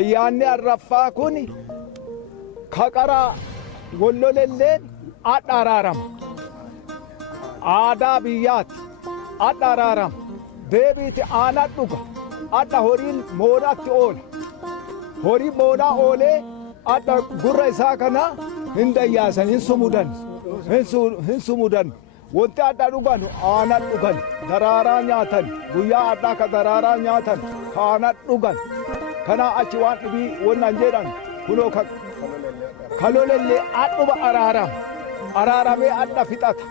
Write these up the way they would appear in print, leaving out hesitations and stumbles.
ayyaanni arraffaa kun kaqara gollolelleen adha araarama aadaa biyyaati adha araarama deebiiti aanaa dhuga adha horiin moonaatti oola horii moonaa oolee adha gurra isaa kana hin dayyaasan hin sumudan wanti adha dhugan aanaa dhugan daraaraa nyaatan guyyaa adhaa ka daraaraa nyaatan ka aanaa dhugan kana achi waan dhibii wonnan jedhan kunoo kalolellee adhuma araaramee adha fixata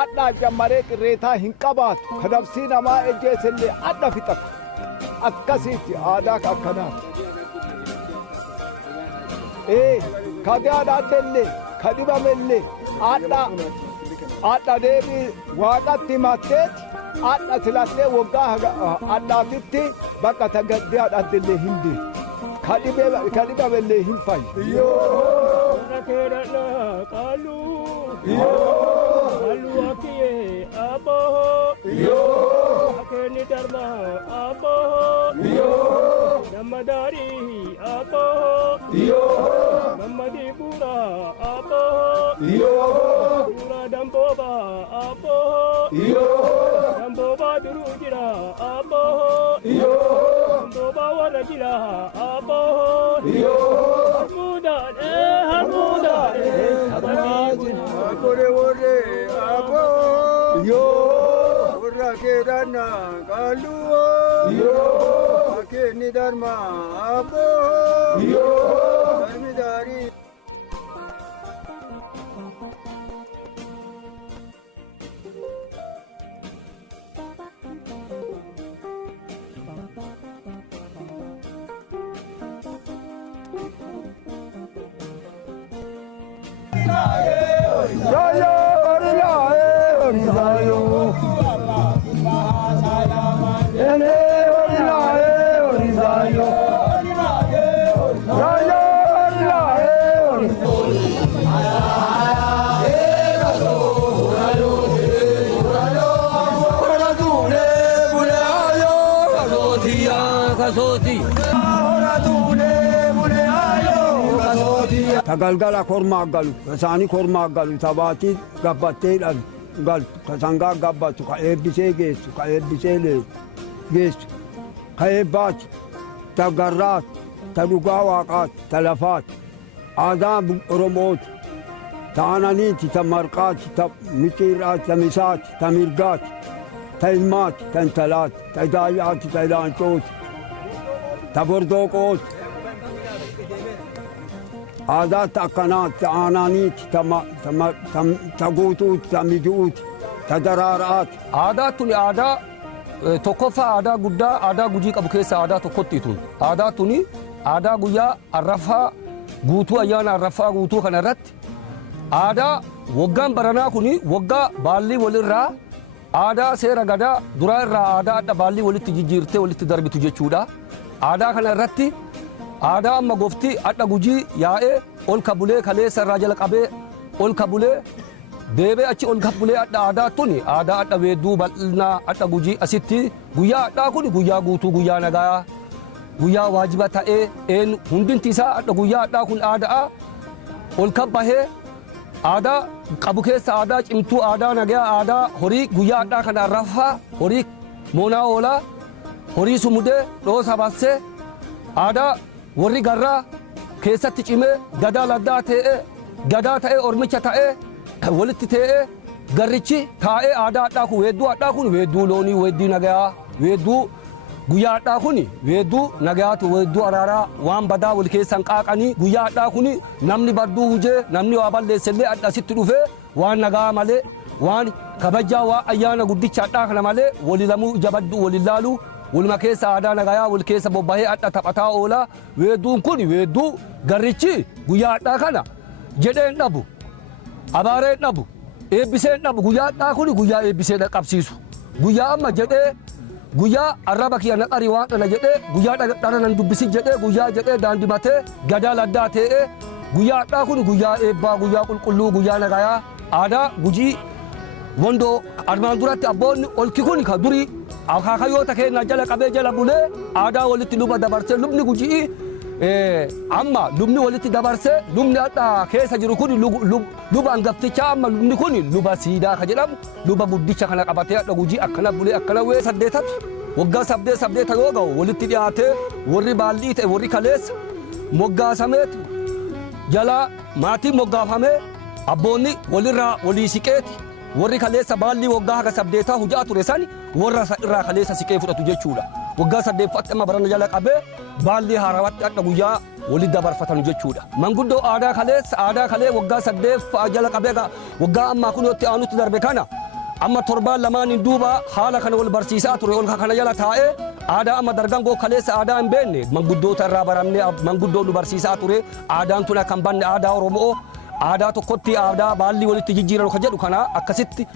adha jammaree qirreetaa hin qabaatu ka nafsii namaa ejjeesellee adha fixata akkasiitti aadaa akkanaati ka gaadhaaddellee ka dhibamellee adha deebii waaqatti himatteeti adha silattee waggaa adhaatitti bakka tagaddee adhaaddellee hin deetu ka dhibamellee hin fayyu Akeni dharma abo namadari abo namadi pura abo pura damboba abo damboba durujira abo damboba warajira abo harmuda ore abo Rakedana kaluo akeni dharma abo dharmidari Tagalgala kormaa galu isaanii kormaa galu tabaatii gabbattee galu sangaa gabbatu ka eebbisee geessu ka eebbisee geessu ka eebbaati ta garraati ta dhugaa waaqaati ta lafaati aadaa oromooti ta aananiiti ta marqaati ta miciirraati ta misaati ta mirgaati ta ilmaati ta intalaati ta idaayyaati ta ilaancooti ta bordooqooti aadaatti akkanaatti aananiiti ta guutuuti ta mijuuti ta daraaraati. Aadaa tuni aadaa tokkoffaa aadaa guddaa aadaa gujii qabu keessa aadaa tokkotti tun. Aadaa tuni aadaa guyyaa arraffaa guutuu ayyaana arraffaa guutuu kana irratti aadaa waggaan baranaa kuni waggaa baallii walirraa aadaa seera gadaa duraa irraa aadaa adda baallii walitti jijjiirtee walitti darbitu jechuudha. Aadaa kana irratti aadaa amma goftii adha gujii yaa'ee ol kabulee kaleessa irraa jala qabee ol kabulee deebee achi ol kabulee adha aadaa tuni aadaa adha weedduu bal'inaa adha gujii asitti guyyaa adhaa kun guyyaa guutuu guyyaa nagaa guyyaa waajiba ta'ee hundinti isaa adha guyyaa adhaa kun aadaa ol kabahee aadaa qabu keessa aadaa cimtuu aadaa nagaa aadaa horii guyyaa adhaa kana arraffaa horii moonaa oolaa horii sumudee dhoosa baasee aadaa warri garraa keessatti cimee gadaa laddaa ta'ee ormicha ta'ee walitti ta'ee garrichi taa'ee aadaa adhaa kun weedduu loonii weeddii nagayaa weedduu guyyaa adhaa kun weedduu nagayaati weedduu araaraa waan badaa wal keessan qaaqanii guyyaa adhaa kun namni badduu hujee namni waa balleessellee adhasitti dhufee waan nagaa malee waan kabajaa waan ayyaana guddicha adhaa kana malee walilamuu jabaddu walilaaluu waluma keessa aadaa nagayaa wal keessa bobbahee adha taphataa oolaa weedduun kun weedduu garrichi guyyaa adhaa kana jedheen dhabu abaareen dhabu eebbiseen dhabu guyyaa adhaa kun guyyaa eebbisee qabsiisu guyyaa amma jedhee guyyaa arraba kiyya naqari waan dhana jedhee guyyaa dhana nan dubbisi jedhee guyyaa jedhee daandimatee gadaa laddaa ta'ee guyyaa adhaa kun guyyaa eebbaa guyyaa qulqulluu guyyaa nagayaa aadaa gujii wondoo armaan duratti abboonni olki kun ka durii akaakayyoota keenya jala qabee jala bulee aadaa walitti luba dabarsee lubni gujii amma lubni walitti dabarse lubni hadha keessa jiru kun luba hangafticha amma lubni kun luba siidaa ka jedhamu luba guddicha kana qabatee hadha gujii akkana bulee akkana wee saddeetatu waggaa saddeeta yoo ga'u walitti dhiyaatee warri baallii ta'e warri kaleessa moggaasameet jala maatiin moggaafamee abboonni walirraa walii siqeeti warri kaleessa baallii waggaa haga saddeetaa hujaa ture sani warra irraa kaleessa siqee fudhatu jechuudha. Waggaa saddeeffatti amma barana jala qabee baallii haarawatti hadha guyyaa walitti dabarfatan jechuudha. Manguddoo aadaa kalee waggaa saddeeffaa jala qabee waggaa ammaa kun yotti aanutti darbe kana amma torbaan lamaan hin duuba haala kana wal barsiisaa ture ol kana jala taa'ee aadaa amma dargangoo kaleessa aadaa hin beekne manguddoota irraa baramnee manguddoo nu barsiisaa ture aadaan tun akka hin banne aadaa Oromoo aadaa tokkotti aadaa baallii walitti jijjiiranu ka jedhu kana akkasitti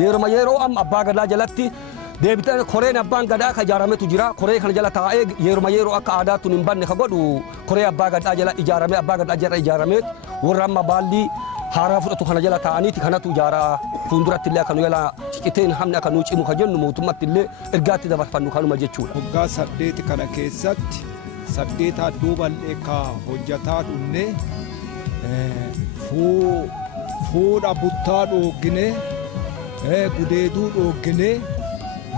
yeroo amma abbaa gadaa jalatti deebitan koreen abbaan gadaa ka ijaarametu jira koree kana jala taa'ee yeroo akka aadaa tun hin banne ka godhu koree abbaa gadaa jala ijaaramee abbaa gadaa jala ijaaramee warra amma baallii haaraa fudhatu kana jala taa'aniiti kanatu ijaaraa fuulduratti illee akka nu jala ciqiteen hamni akka nu cimu ka jennu mootummatti illee ergaatti dabarfannu kanuma jechuudha. Waggaa saddeeti kana keessatti saddeetaa duuballee ka hojjataa dhunne fuudha buttaa dhooggine gudeeduu dhooggine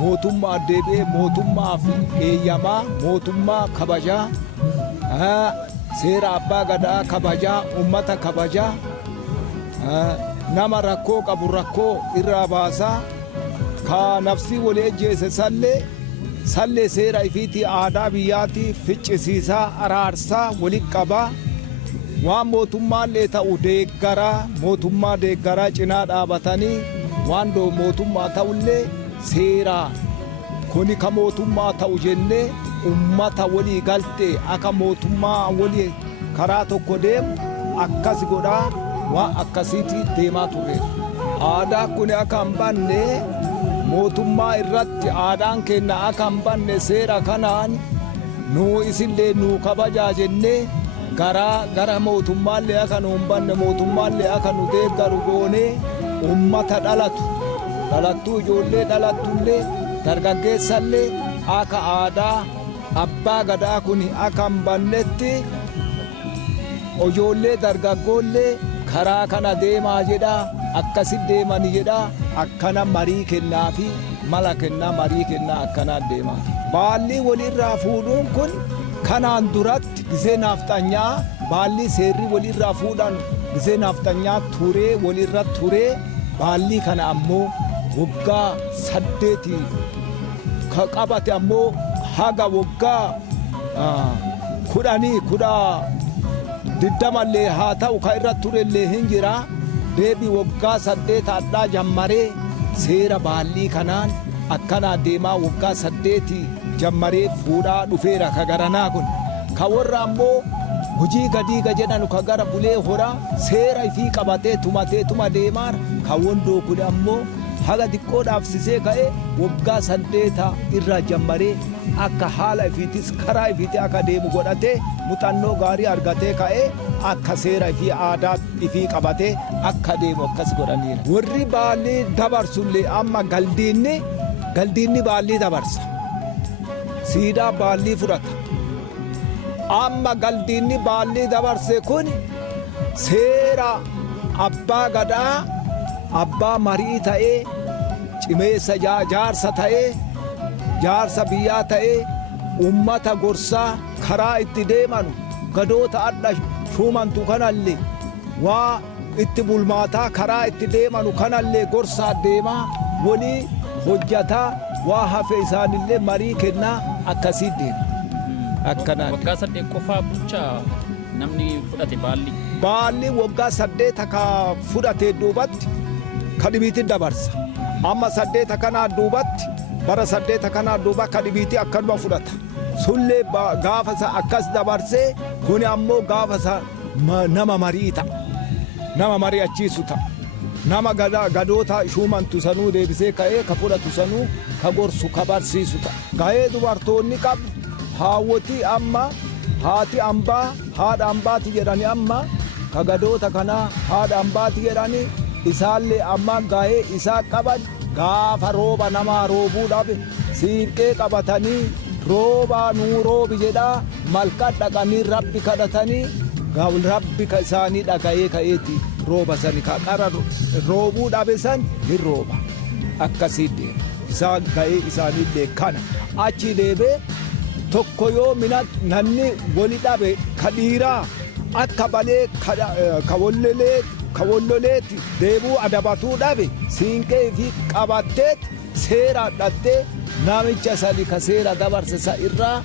mootummaa deebi'ee mootummaa fi eeyyamaa mootummaa kabajaa seera abbaa gadaa kabajaa ummata kabajaa nama rakkoo qabu rakkoo irraa baasaa ka nafsii walii ejjeese sallee seera ifiitii aadaa biyyaatii ficcisiisaa araarsaa walitti qabaa waan mootummaallee ta'u mootummaa deeggaraa cinaa dhaabatanii waan mootummaa ta'ullee seeraa kuni ka mootummaa ta'u jennee ummata walii galtee akka mootummaa walii karaa tokko deemu akkas godhaa waan akkasiitii deemaa turre. Aadaa kun akka hin banne mootummaa irratti aadaan kenna akka hin banne seera kanaan nuu isillee nuu kabajaa jennee gara mootummaallee akka nu hin banne mootummaallee akka nu deeggaru goonee ummata dhalattuu ijoollee dhalattullee dargaggeessallee akka aadaa abbaa gadaa kun akka hin bannetti ijoollee dargaggoollee karaa kana deemaa jedhaa akkasi deemani jedhaa akkana marii kennaa fi mala kennaa marii kennaa akkanaa deemaa. Baallii walirraa fuudhuun kun kanaan duratti gisee naafxanyaa baallii seerri walirraa fuudhan gisee naafxanyaa turee walirra turee baallii kana ammoo waggaa saddeeti ka qabate ammoo haga waggaa kudha digdamallee haa ta'u ka irra turellee hin jira deebii waggaa saddeeta addaa jammaree seera baallii kanaan akkanaa deemaa waggaa saddeeti jammaree fuudhaa dhufeera ka garanaa kun ka warra ammoo hojii gadiiga jedhanu ka gara bulee horaa seera ifii qabatee tumatee deemaa ka wondoo kun ammoo haga xiqqoo dhaabsisee ka'e waggaa saddeeta irra jammaree akka haala ifiitis karaa ifiitii akka deemu godhatee muuxannoo gaarii argatee ka'e akka seera ifii aadaa ifii qabatee akka deemu akkas godhaniira. Warri baallii dabarsullee amma galdiinni baallii dabarsa. Siidaa baallii fudhata. Amma galdiinni baallii dabarse kun seera abbaa gadaa abbaa marii ta'ee cimeessa jaarsa ta'ee jaarsa biyyaa ta'ee ummata gorsaa karaa itti deemanu gadoota adda shuumantu kanallee waa itti bulmaataa karaa itti deemanu kanallee gorsaa deemaa walii hojjataa waa hafe isaanillee marii kennaa akkasii deema. Akkanaan. Waggaa saddeet qofaa bulchaa namni fudhate baallii. Baallii waggaa saddeeta ka fudhatee duubatti ka dhibiitti dabarsa. Amma saddeeta kanaa duubatti bara saddeeta kanaa duuba ka dhibiitti akkanuma fudhata. Sullee gaafasa akkas dabarsee kuni ammoo gaafasa nama marii ta'a. Nama mari'achiisu ta'a. Nama gadoota shuumantu sanuu deebisee ka'ee ka fudhatu sanuu ka gorsu ka barsiisu ta'a. Gahee dubartoonni qabu haawwatii amma haati ambaa haadha ambaati jedhani amma ka gadoota kanaa haadha ambaati jedhani isaallee amma gahee isaa qaban gaafa rooba namaa roobuudhaaf siinqee qabatanii rooba nuu roobi jedhaa malkaa dhaqanii rabbi kadhatanii rabbi isaanii dhaga'ee ka'eeti rooba sani ka qara roobuu dhabe san hin rooba akkasii deema isaan ga'ee isaaniillee kana achi deebee tokko yoo mina namni wali dhabe ka dhiiraa akka balee ka wolloleeti deebuu adabatuu dhabe siinqee fi qabatteet seera dhattee namicha sani ka seera dabarsisa irraa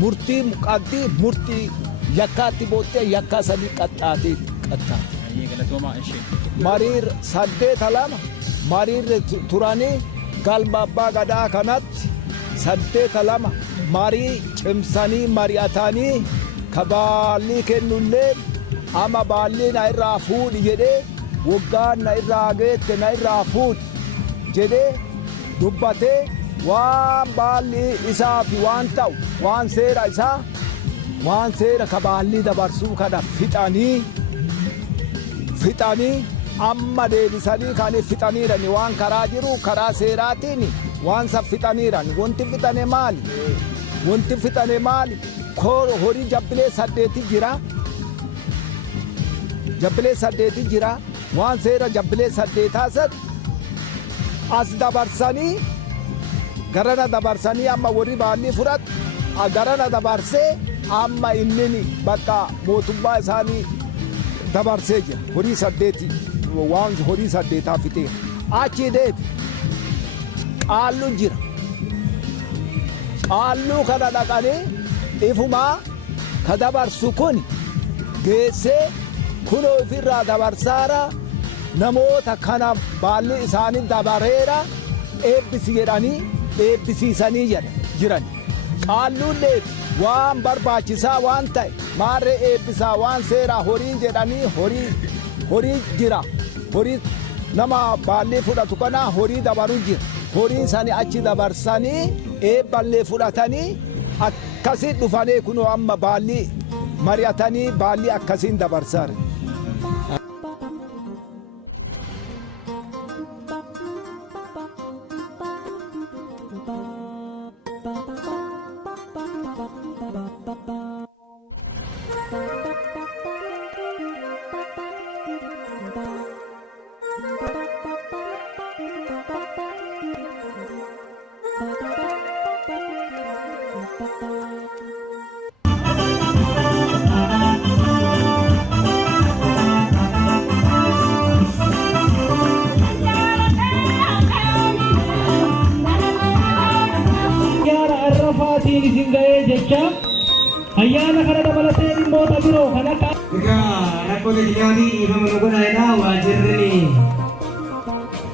murtii muqaddii murtii yakkaatti boottee yakkaa sanii qaxxaatee qaxxaate. Mariir 8 mariir turanii galma abbaa gadaa kanatti 8 marii cimsanii mari'atanii ka baallii kennullee ama baallii na irraa fuudhi jedhee waggaan na irraa geette na irraa fuudhi jedhee dubbatee waan baallii isaa fi waan ta'u waan seera isaa waan seera ka baallii dabarsuu kana fixanii amma deebisanii kan fixaniirani waan karaa jiru karaa seeraatiin waan san fixaniiran wanti fixane maali wanti fixane maali horii jabbilee 8 jira jabbilee 8 jira waan seera jabbilee 8 san as dabarsanii garana dabarsanii amma warri baallii fudhat garana dabarsee amma inni bakka mootummaa isaanii dabarsee jira horii 8 waan horii 8 fixee achi deebi qaallu jira qaalluu kana dhaqanii ifumaa ka dabarsu kun geessee kunoo ofirraa dabarsaara namoota kana baalli isaanii dabareera eebbisi jedhanii eebbisiisanii jiran qaalluulleef waan barbaachisaa waan ta'e maarree eebbisaa waan seeraa horii jedhanii horii jira horii nama baallii fudhatu kana horii dabaru jira horii sani achi dabarsanii eebballee fudhatanii akkasiin dhufanii kunoo amma baallii mari'atanii baallii akkasiin dabarsaare. ayyaana kana dabalatee dhimmoota biroo kan akka rakkoota jiraatii dhiifama nu godhaadha waajirri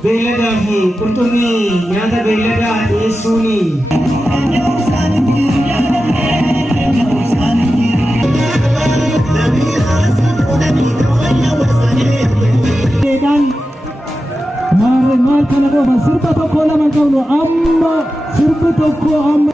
beelladaa fi qurxummii nyaata beelladaa dhiyeessuuni. maal kana gooba sirba tokko lama qabnu amma sirbi tokko amma.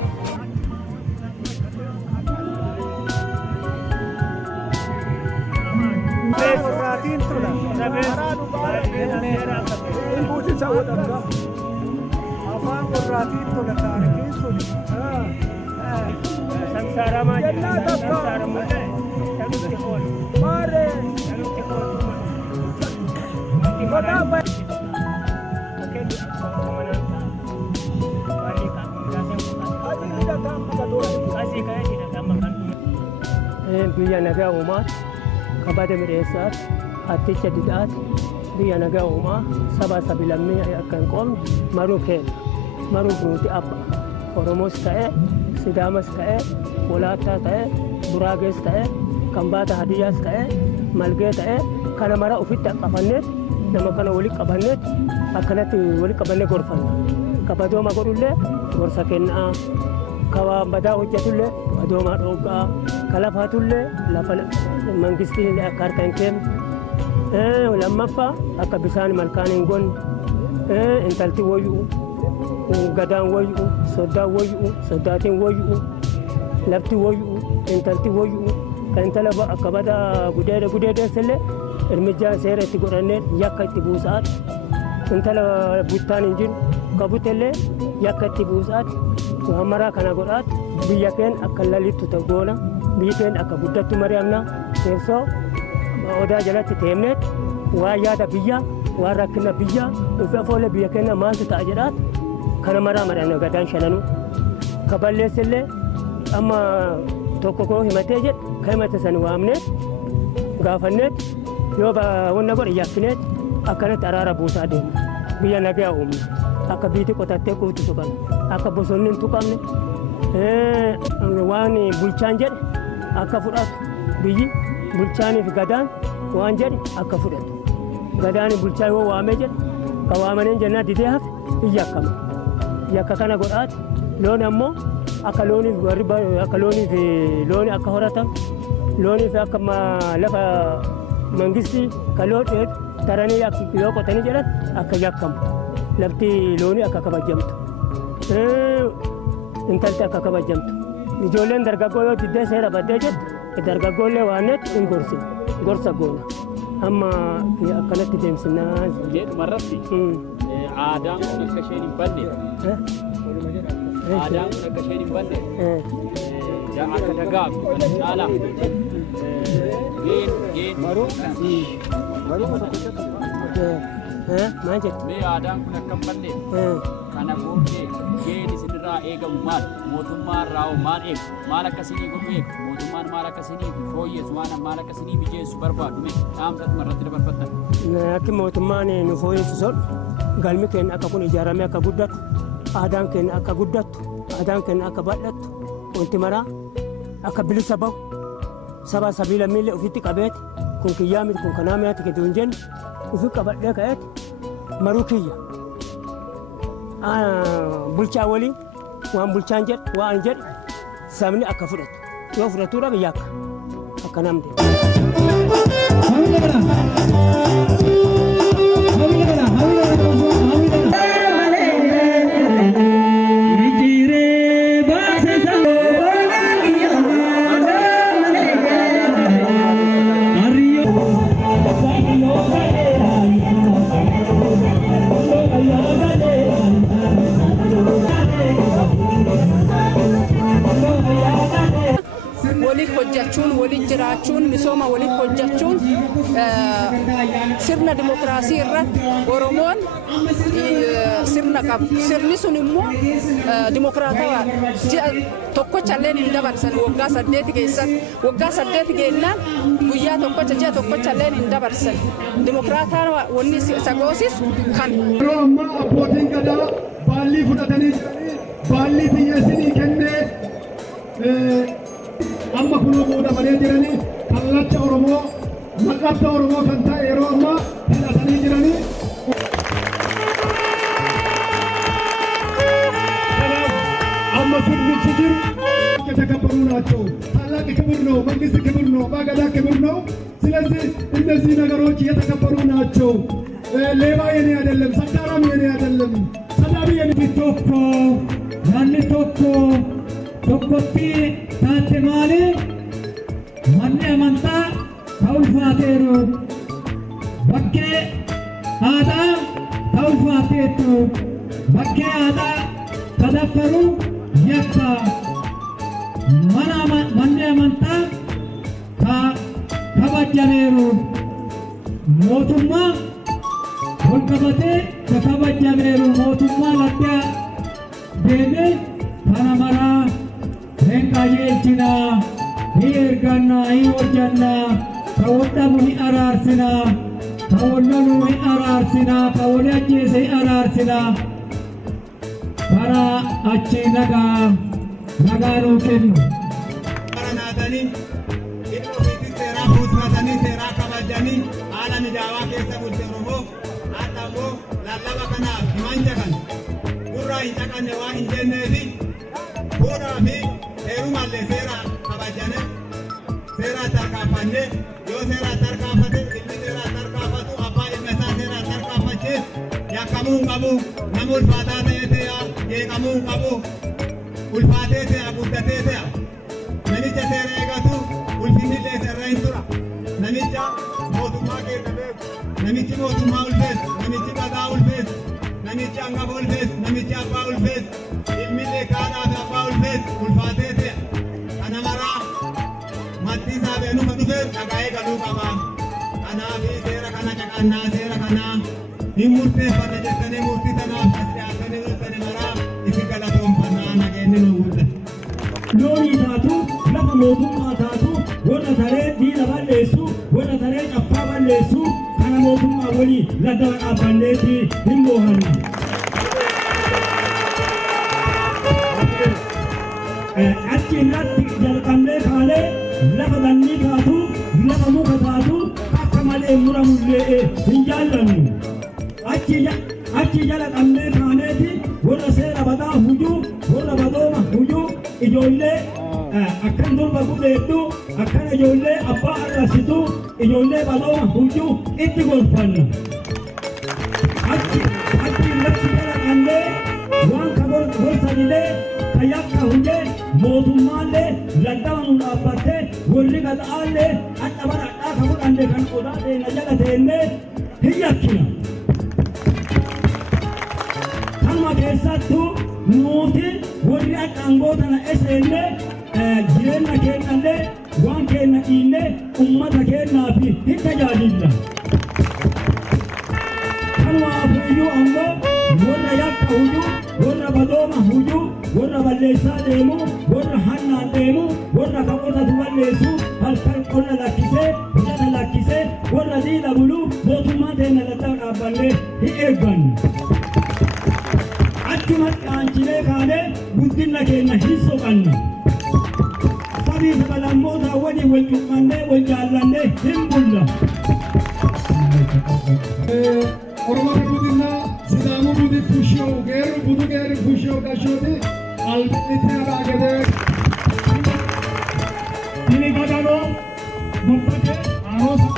afaan warraatiin tola taarikiin sun sansaaramaa jira sansaaramuudhaan tanutti oolu maaree tanutti oolu mataa biyya nagaa uumaat kabada midheessaat atticha didhaat biyya nagaa uumaa saba sabilammii akka hin qoomne maruu keenya maruu nuti abba oromoos ta'e sidaamas ta'e walaattaa ta'e buraagees ta'e kambaata hadiyyaas ta'e malgee ta'e kana mara ofitti qabanneet nama kana walitti qabanneet akkanatti walitti qabannee gorfanna kabadooma godhullee gorsa kennaa kawaan badaa hojjetullee badoomaa dhooggaa kalafaatullee lafa mangistiin akka harka hin kenne lammaffaa akka bisaan malkaan hin gonne intalti woyyu'u gadaan woyyu'u soddaan woyyu'u soddaatiin woyyu'u lafti woyyu'u intalti woyyu'u kan intala akka bada gudeedeessellee irmijjaan seera itti godhannee yakka itti buusaati intala buttaan hin jiru ka butellee yakka itti buusaati waan maraa kana godhaat biyya keenya akka lalittu ta'u goona biyyi keenya akka guddattu mari'amna teessoo odaa jalatti teemneet waan yaada biyya waan rakkina biyya dhufe afoolee biyya keenya maaltu ta'a jedhaat kana maraa mari'amna gadaan shananuu kaballeessillee amma tokko koo himatee jedhe ka himate san waamneet gaafanneet yoo wanna godhe yakkineet akkanatti araara buusaa deemna biyya nagaa uumne akka biiti qotattee quutu tuqamne akka bosonni hin tuqamne waan bulchaan jedhe akka fudhatu biyyi bulchaaniif gadaan waan jedhe akka fudhatu gadaani bulchaa yoo waamee jedhe ka waamaneen jennaa didee hafe iyyakama yakka kana godhaat loon ammoo akka looniif looni akka horatan looniif akka lafa mangistii ka loon dheedu taranii yoo qotanii jedhan akka yakkamu lafti loonii akka kabajamtu intalti akka kabajamtu ijoolleen dargaggoo yoo diddee seera baddee jette dargaggoollee waanneet hin gorsine gorsa goona amma akkanatti deemsinaa jedhumarratti aadaan kun akka isheen hin banne aadaan kun akka isheen hin banne akka dagaagdu kana caalaa maal jettu mee aadaan kun akka hin banne kana booddee gaheen isinirraa eegamu maal mootummaan raa'u maal eegu maal akkasinii godhu eegu mootummaan maal akkasinii fooyyeessu waan maal akkasinii mijeessu barbaadu mee dhaamsatuma irratti dabarfattan akki mootummaan nu fooyyeessu sol galmi keenya akka kun ijaaramee akka guddatu aadaan keenya akka guddattu aadaan keenya akka bal'attu wanti maraa akka bilisa bahu sabaa sabii lammiillee ofitti qabeeti kun kiyyaa miti kun kanaa mi'aati gidduu hin jenne ofi qabadhee ka'eeti maruu kiyya bulchaa waliin waan bulchaan jedhe waan jedhe sabni akka fudhatu yoo fudhatuudha biyya akka namde. waliin jiraachuun misooma waliin hojjechuun sirna dimokiraasii irratti Oromoon sirna qabu. Sirni sun immoo dimokiraatawaa tokkochalleen hin dabarsan waggaa 8 keessatti waggaa 8 geennaan guyyaa tokkocha ji'a tokkochalleen hin dabarsan dimokiraatawaa wanni sagoosisu kan. Yeroo ammaa abbootiin gadaa baallii fudhatanii baallii xiyyeessinii kennee amma kunoo muudamanii jiranii kallacha Oromoo maqatta Oromoo kan ta'e yeroo ammaa hidhatanii jiranii. Amma sirnichi jiru የተከበሩ ናቸው። ታላቅ ክብር ነው። መንግስት ክብር ነው። ባገዳ ክብር ነው። ስለዚህ እነዚህ ነገሮች የተከበሩ ናቸው። ሌባ የኔ አይደለም፣ ሰካራም የኔ አይደለም፣ ሰላቢ የኔ ቶኮ ያኔ ቶኮ ቶኮቲ ታተማሌ ማን አማንታ ታውልፋቴሩ በከ አዳ ታውልፋቴቱ በከ አዳ ተደፈሩ ያታ manni amantaa kabajameeru mootummaa ol qabatee kabajameeru mootummaa laddaa deemee kana maraa hin qajeelchinaa hin ergannaa hin hojjannaa ka waldhabu hin araarsinaa ka walloluu hin araarsinaa ka wali ajjeese hin araarsinaa karaa achii nagaanuu kennu. Baranaatanii hidha ofiitti seeraa fuutfatanii seeraa kabajanii haala mijaawaa keessa bulche Oromoo haadha immoo lallaba kanaaf himanja kan gurraa hin caqanne waan hin jenneefi fuudhaa fi heerumallee seeraa kabajane seeraa tarkaanfannee yoo seeraa tarkaanfate ilmi seeraa tarkaanfatu abbaa ilma isaa seeraa tarkaanfachee yakkamuu hin qabu nama ulfaataa ta'ee ta'e jeeqamuu hin qabu. ulfaatee ta'e guddatee ta'e namicha seera eegatu ulfinillee seerra hin tura namicha mootummaa keessa beeku namichi mootummaa ulfeessu namichi gadaa ulfeessu namichi hangafa ulfeessu namichi abbaa ulfeessu ilmi Inni kaadhaa fi abbaa ulfaatee ta'e kana maraa maddii isaa beenuu kan dhufe dhagaa'ee galuu qaba. Kanaaf seera kana caqannaa seera kanaa hin murteeffanne jettanii murtii tanaaf as dhiyaatanii dhuftanii maraa isin galatoomfannaa nageenyi nu guutte. Loonii taatu lafa mootummaa taatu warra taree diina balleessu warra taree caffaa balleessu kana mootummaa walii ladda dhaabbanneeti hin moohanna. Achi irratti jalqabnee kaanee lafa dannii taatu lafa muka taatu akka malee muramullee hin jaallannu. Achi jala qabnee kaaneeti warra seera badaa hujuu warra badooma hujuu ijoollee akkan durba gudeeddu akkan ijoollee abbaa arrasitu ijoollee badooma hujuu itti gorfanna. Achi irratti jala qabnee waan ka gorsa didee ka yakka hujee mootummaallee laddaba nu dhaabbattee warri gada'aallee adda badhaadhaa ka fudhanne kan qodaa teenya jala teennee hin yakkina. Kanuma keessattuu nuti warri akka angoota na eseenne jireenya keenyallee waan keenya dhiinne ummata keenyaaf hin tajaajilla. Kanumaafiyyuu ammoo warra yakka hujuu warra badooma hujuu warra balleessaa deemu warra hannaan deemu warra ka qotatu balleessu halkan qonna lakkisee hojjata lakkisee warra diina buluu mootummaa teenya laddaa dhaabbannee hin eeggannu. Achumatti aanchilee kaanee guddina keenya hin soqanna. Sabii sabalammoota waliin wal cuqqannee wal jaallannee hin bulla. Oromoo guddina Sidaamu guddi fushoo geeru budu geeru fushoo gashooti albinni irraa gadee. Ini gadano mumpate arosa.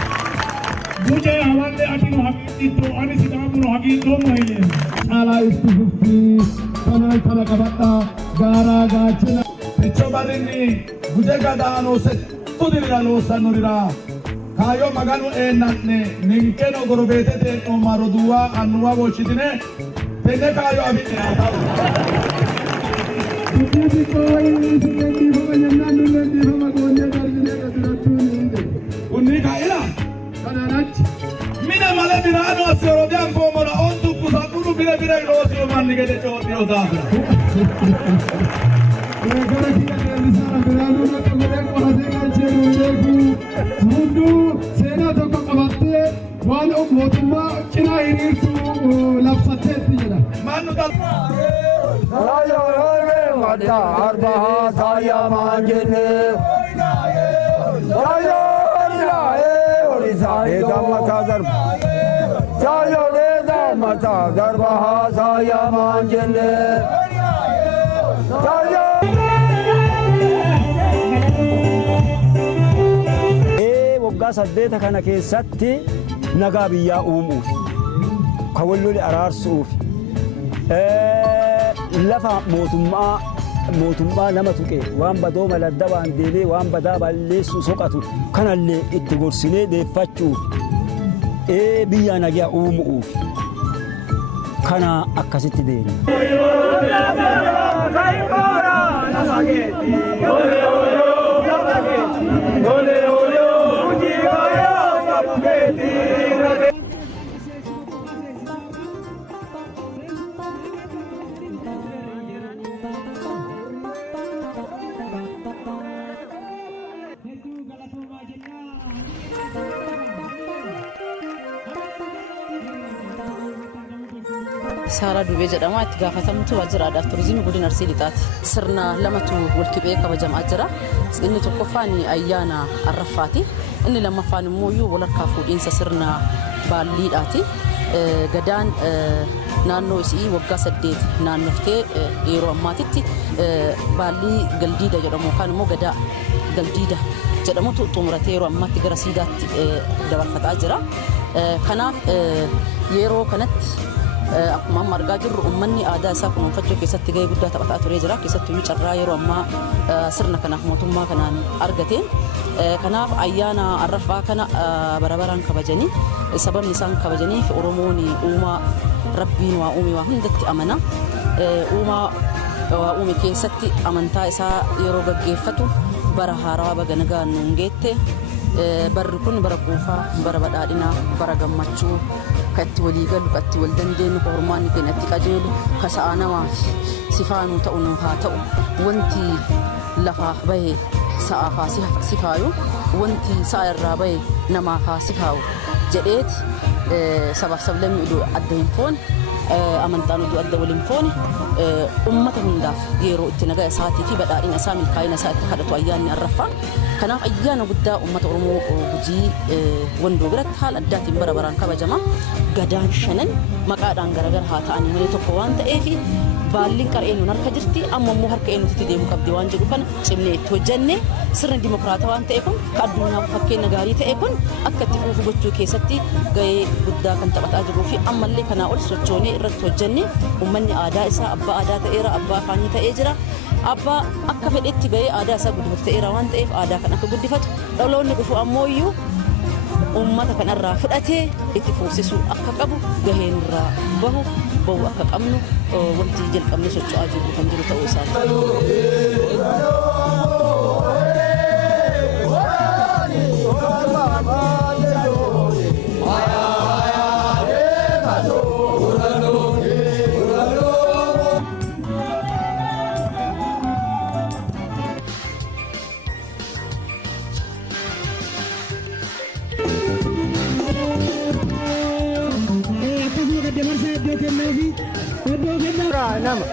Mujhe hawalle ati no hakiti to ani Sidaamu no hakito moile. Caalaa itti fufii kanaan kana qabadhaa gaaraa gaachina. Icho barinni guje gadaanoo se tudiriraa loosannoriraa. Kaayoo maganu eenyanne ninkeno gorobeetete dhoomaaro duwwaa annuwaa bochitine tenne kaayoo abidde haa ta'u. Guddisi qooyi isin dhiifama jennaan nullee dhiifama goonee darbinee gadirattuu ni hinde. Kunni kaa'ila. Kanaan achi. Mina malee biraanoo asii Oromiyaan koomora on dubbisaa dhulu bire dhoosi manni gede coodhiyoo taasisa. Gara kiyya deebisaa biraanuu bakka godhee qoratee galchee nuu beeku. Hunduu seenaa tokko qabattee waan mootummaa cinaa hiriirtu labsatteetti jedha. Maannu dhala. Arbaha saya manjene. Saya mata darba. Saya mata darba saya manjene. Saya waggaa saddeeta kana keessatti nagaa biyyaa uumuuf ka wallole araarsuuf lafa mootummaa nama tuqe waan badooma laddabaan deemee waan badaa balleessu soqatu kanallee itti gorsinee deeffachuuf biyya nagaa uumuuf kana akkasitti deema. Saaraa Dubee jedhama itti gaafatamtu waajjira aadaa fi turizimii godina Arsii Lixaati. Sirna lamatu walqixee kabajamaa jira. Inni tokkoffaan ayyaana Arraffaati. Inni lammaffaan immoo walharkaa fuudhiinsa sirna baalliidhaati. Gadaan naannoo isii waggaa 8 naannoftee yeroo ammaatitti baallii galdiida jedhamu yookaan immoo gadaa galdiida jedhamutu xumuratee yeroo ammaatti gara siidaatti dabarfataa jira. Kanaaf yeroo kanatti akkuma amma argaa jirru uummanni aadaa isaa kunuunfachuu keessatti gahee guddaa taphataa turee jira. Keessattuu carraa yeroo ammaa sirna kanaaf mootummaa kanaan argateen kanaaf ayyaana Arraffaa kana bara baraan kabajanii sababni isaan kabajaniif Oromoon uumaa rabbiin waa uume waa hundatti amana uumaa uume keessatti amantaa isaa yeroo gaggeeffatu bara haaraa baga nagaan nuun geette. Barri kun bara quufaa, bara badhaadhinaa, bara gammachuu, ka itti walii galu, ka itti wal dandeenyu, ka hormaanni keenya itti qajeelu, ka sa'a namaaf sifaanuu ta'u nu haa ta'u. Wanti lafaa bahe sa'aaf haa sifaayu, wanti sa'a irraa bahe namaaf haa sifaawu jedheeti sabaaf sablammii oduu adda hin foone, amantaan oduu adda waliin foone, ummata hundaaf yeroo itti nagaa isaatii fi badhaadhina isaa milkaa'ina isaa itti kadhatu ayyaanni arraffaa. Kanaaf ayyaana guddaa uummata Oromoo Gujii Wandoo biratti haala addaatiin bara baraan kabajama. Gadaan shanan maqaadhaan garagara haa ta'anii malee tokko waan ta'eef baalliin qareen nun harka jirti, amma immoo harka eenyutti deemuu qabdi waan jedhu kana cimnee itti hojjenne sirni dimokiraataa waan ta'e kun ka addunyaaf fakkeenya gaarii ta'e kun akka itti fufu gochuu keessatti gahee guddaa kan taphataa jiruu fi ammallee kanaa ol sochoonee irratti hojjenne uummanni aadaa isaa abbaa aadaa ta'eera, abbaa afaanii ta'ee jira. Abbaa akka fedhetti gahee aadaa isaa guddifatu ta'eera waan ta'eef aadaa kan akka guddifatu dhaloonni dhufu ammoo iyyuu uummata kanarraa fudhatee itti fuufsisuu akka qabu gaheen irraa bahu akka qabnu wanti jalqabnee socho'aa jiru kan jiru ta'uu Akkasuma gaddabarsaa iddoo kennaa fi iddoo kennaa. nama